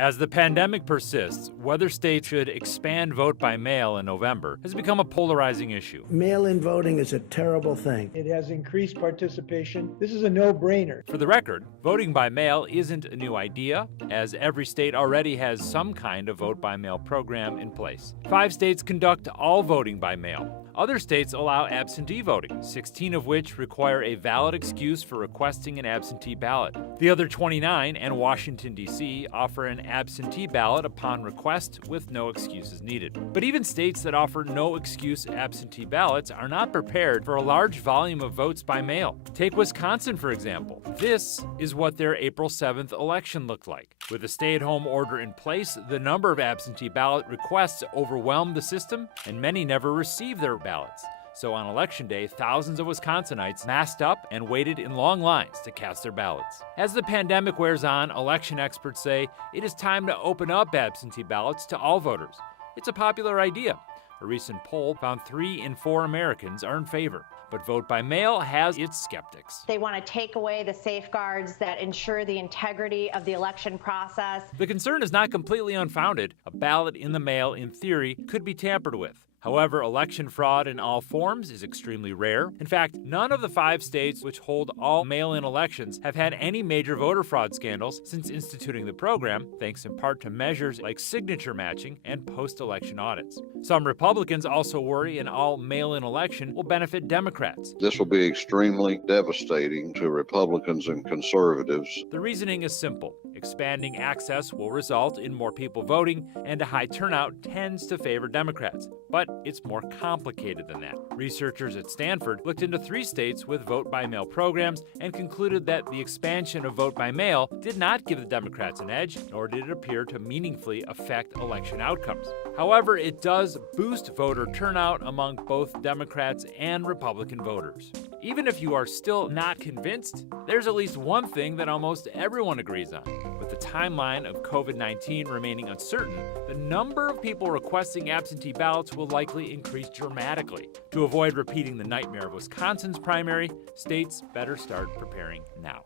As the pandemic persists, whether states should expand vote by mail in November has become a polarizing issue. Mail-in voting is a terrible thing. It has increased participation. This is a no-brainer. For the record, voting by mail isn't a new idea, as every state already has some kind of vote by mail program in place. 5 states conduct all voting by mail. Other states allow absentee voting, 16 of which require a valid excuse for requesting an absentee ballot. The other 29 and Washington, D.C. offer an absentee ballot upon request with no excuses needed. But even states that offer no excuse absentee ballots are not prepared for a large volume of votes by mail. Take Wisconsin, for example. This is what their April 7th election looked like. With a stay-at-home order in place, the number of absentee ballot requests overwhelmed the system, and many never received their ballots. So on Election Day, thousands of Wisconsinites masked up and waited in long lines to cast their ballots. As the pandemic wears on, election experts say it is time to open up absentee ballots to all voters. It's a popular idea. A recent poll found 3 in 4 Americans are in favor. But vote by mail has its skeptics. They want to take away the safeguards that ensure the integrity of the election process. The concern is not completely unfounded. A ballot in the mail, in theory, could be tampered with. However, election fraud in all forms is extremely rare. In fact, none of the 5 states which hold all mail-in elections have had any major voter fraud scandals since instituting the program, thanks in part to measures like signature matching and post-election audits. Some Republicans also worry an all mail-in election will benefit Democrats. This will be extremely devastating to Republicans and conservatives. The reasoning is simple. Expanding access will result in more people voting, and a high turnout tends to favor Democrats. But it's more complicated than that. Researchers at Stanford looked into 3 states with vote-by-mail programs and concluded that the expansion of vote-by-mail did not give the Democrats an edge, nor did it appear to meaningfully affect election outcomes. However, it does boost voter turnout among both Democrats and Republican voters. Even if you are still not convinced, there's at least one thing that almost everyone agrees on. With the timeline of COVID-19 remaining uncertain, the number of people requesting absentee ballots will likely increase dramatically. To avoid repeating the nightmare of Wisconsin's primary, states better start preparing now.